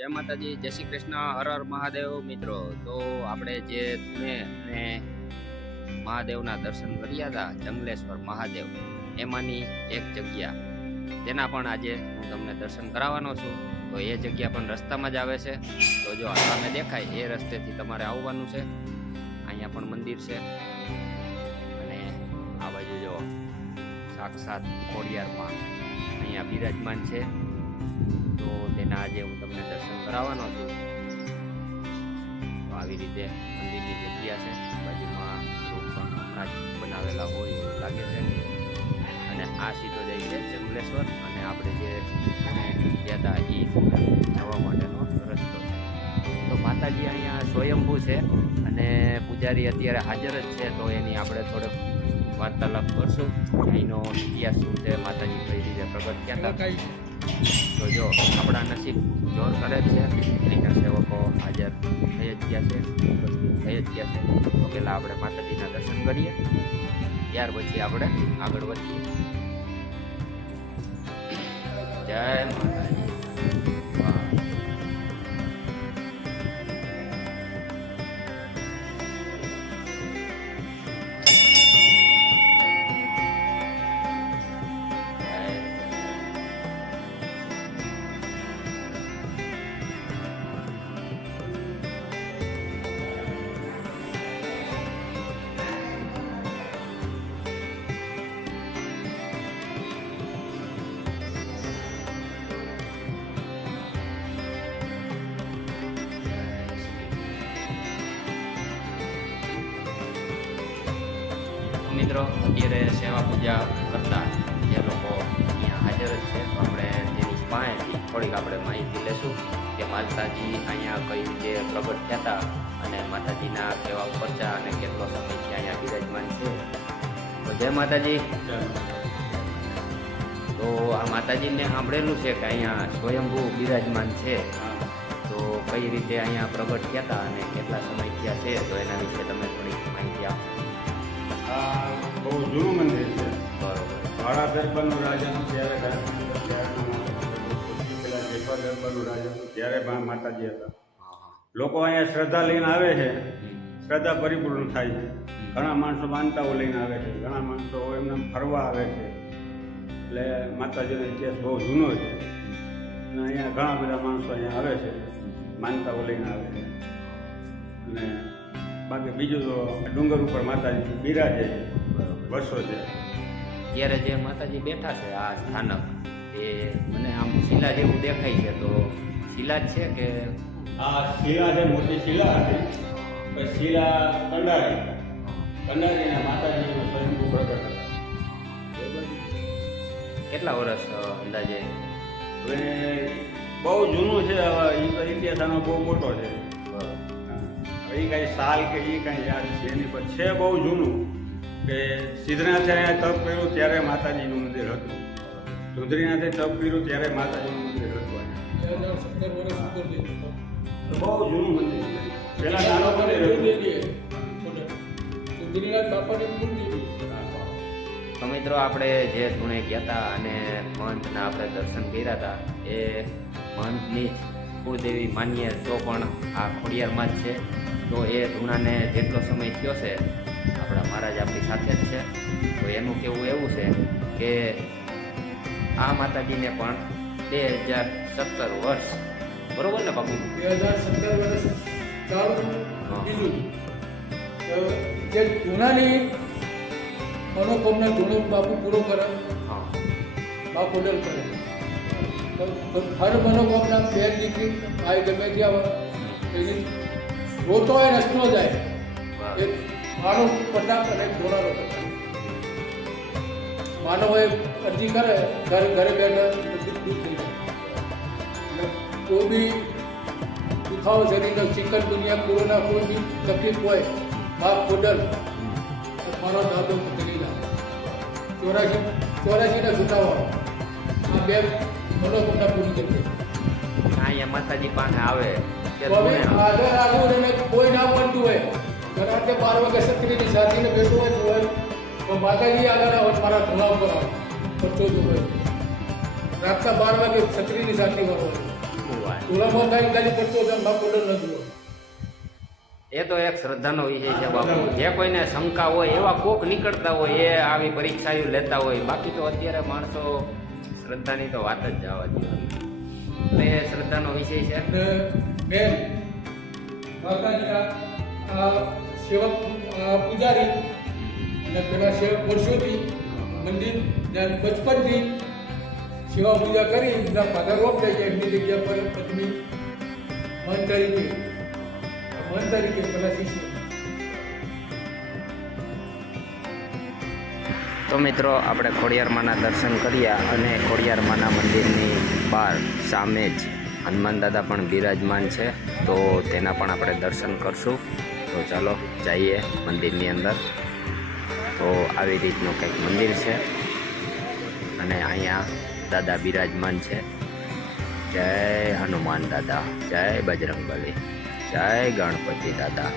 જય માતાજી, જય શ્રી કૃષ્ણ, હર હર મહાદેવ મિત્રો. તો આપણે જે તમે અને મહાદેવના દર્શન કર્યા હતા, જંગલેશ્વર મહાદેવ, એમાંની એક જગ્યા. તેના પણ આજે હું તમને દર્શન કરાવવાનો છું. તો એ જગ્યા પણ રસ્તામાં જ આવે છે. તો જો સામે દેખાય, એ રસ્તેથી તમારે આવવાનું છે. અહીંયા પણ મંદિર છે. અને આ બાજુ જો સાક્ષાત ખોડિયારમાં અહીંયા બિરાજમાન છે. તેના આજે હું તમને દર્શન કરાવવાનો છું. તો આવી રીતે મંદિરની જગ્યા છે. બાજુમાં પણ હમણાં જ બનાવેલા હોય એવું લાગે છે. અને આ સીધો જઈ છે જંગલેશ્વર અને આપણે જે ગયા હતા એ જવા માટેનો રસ્તો છે. તો માતાજી અહીંયા સ્વયંભૂ છે અને પૂજારી અત્યારે હાજર જ છે, તો એની આપણે થોડોક વાર્તાલાપ કરશું. અહીંનો ઇતિહાસ શું છે? માતાજી કઈ રીતે પ્રગટ ક્યાં તો જો, આપણા નસીબ જોર કરે છે. અહીંના સેવકો હાજર થઈ જ ગયા છે. થઈ જ ગયા છે. તો પહેલાં આપણે માતાજીના દર્શન કરીએ. ત્યાર પછી આપણે આગળ વધીએ. જય માતાજી. મિત્રો અત્યારે સેવા પૂજા કરતા જે લોકો અહીંયા હાજર જ છે. તો આપણે તેની પાસેથી થોડીક આપણે માહિતી લેશું કે માતાજી અહીંયા કઈ રીતે પ્રગટ થયા હતા અને માતાજીના કેવા ખર્ચા અને કેટલો સમયથી અહીંયા બિરાજમાન છે. તો જય માતાજી. તો આ માતાજીને સાંભળેલું છે કે અહીંયા સ્વયંભૂ બિરાજમાન છે. તો કઈ રીતે અહીંયા પ્રગટ થયા હતા અને કેટલા સમય થયા છે? તો એના વિશે તમે થોડીક માહિતી આપો બહુ જૂનું મંદિર છે. ભાડા ગરબાનું રાજાનું જ્યારે હતું ત્યારે જયપાલ દરબારનું રાજ હતું ત્યારે માતાજી હતા. લોકો અહીંયા શ્રદ્ધા લઈને આવે છે. શ્રદ્ધા પરિપૂર્ણ થાય છે. ઘણા માણસો માનતાઓ લઈને આવે છે. ઘણા માણસો એમને ફરવા આવે છે. એટલે માતાજીનો ઇતિહાસ બહુ જૂનો છે. અને અહીંયા ઘણા બધા માણસો અહીંયા આવે છે. માનતાઓ લઈને આવે છે. અને બાકી બીજું તો ડુંગર ઉપર માતાજી બિરાજે છે. વર્ષો છે. અત્યારે જે માતાજી બેઠા છે આ સ્થાનક એ મને આમ શિલા જેવું દેખાય છે. તો શિલા જ છે કે? આ શિલા છે મોટી શિલા હતી. શિલા કંડારી. કંડારીના માતાજીનું સ્વયંભૂ પ્રગટ કેટલા વર્ષ અંદાજે? હવે બહુ જૂનું છે હવે તો બહુ મોટો છે. હવે એ કાંઈ સાલ કે એ કાંઈ યાદ છે એની પર છે બહુ જૂનું. કે સિદ્ધનાથે તપ કર્યું ત્યારે માતાજીનું મંદિર હતું. રુદ્રીનાથે તપ કર્યું ત્યારે માતાજીનું મંદિર હતું. બહુ જૂનું મંદિર છે. પહેલાં નાનું મંદિર તો મિત્રો આપણે જે ધૂણે ગયા હતા અને મંથના આપણે દર્શન કર્યા હતા એ મંથની જ કુળદેવી માનીએ તો પણ આ ખોડિયારમાં જ છે. તો એ ધૂણાને જેટલો સમય થયો છે આપણા મહારાજ આપણી સાથે જ છે. તો એનું કહેવું એવું છે કે આ માતાજીને પણ બે હજાર સત્તર વર્ષ. બરોબર ને બાપુ? બે હજાર સત્તર વર્ષ બીજું. તો જે જૂનાની મનોકામના જૂનો બાપુ પૂરો કરે. હા. બા ખોડલ કરે. હર મનોકામના બે દીકરી ભાઈ ગમે ત્યાં એની રોતો હોય રસ્તો જાય. એક પ્રતાપ અને ધોળાનો પ્રતાપ માનવ એ અરજી કરે ઘરે ઘરે બેઠા દૂર થઈ જાય. કોઈ બી દુખાવો શરીરનો ચિકન દુનિયા કોરોના કોઈ બી તકલીફ હોય બાપ ખોડલ મારો દાદો જાય ચોરાશી ચોરાશીના છૂટાવા આ બે મનોકામના પૂરી કરી અહીંયા માતાજી પાસે આવે. આગળ આગળ ઘણા બાર વાગે સત્રીની જાતિને બેઠું હોય તો હોય. તો માતાજી આગળ આવે મારા ધોળા ઉપર આવે. પચોતું હોય. રાતના બાર વાગે છત્રીની સાથી વાળો ધોળામાં કાંઈ ખાલી પડતો હતો બાપુ ન જુઓ. એ તો એક શ્રદ્ધાનો વિષય છે બાપુ. જે કોઈને શંકા હોય એવા કોક નીકળતા હોય એ આવી પરીક્ષાઓ લેતા હોય. બાકી તો અત્યારે માણસો શ્રદ્ધાની તો વાત જ જવા દે. એ શ્રદ્ધાનો વિષય છે. બેન સેવક પૂજારી અને પેલા સેવક વર્ષોથી મંદિર જ્યાં બચપનથી સેવા પૂજા કરી, એમના ફાધર રોપ થઈ ગયા એમની જગ્યા પર પત્ની મન તરીકે મન તરીકે પેલા શિષ્ય તો મિત્રો, આપણે ખોડિયારમાના દર્શન કર્યા અને ખોડિયારમાના મંદિરની બહાર સામે જ હનુમાન દાદા પણ બિરાજમાન છે. તો તેના પણ આપણે દર્શન કરશું. તો ચાલો જઈએ મંદિરની અંદર. તો આવી રીતનું કંઈક મંદિર છે. અને અહીંયા દાદા બિરાજમાન છે. જય હનુમાન દાદા, જય બજરંગબલી, જય ગણપતિ દાદા.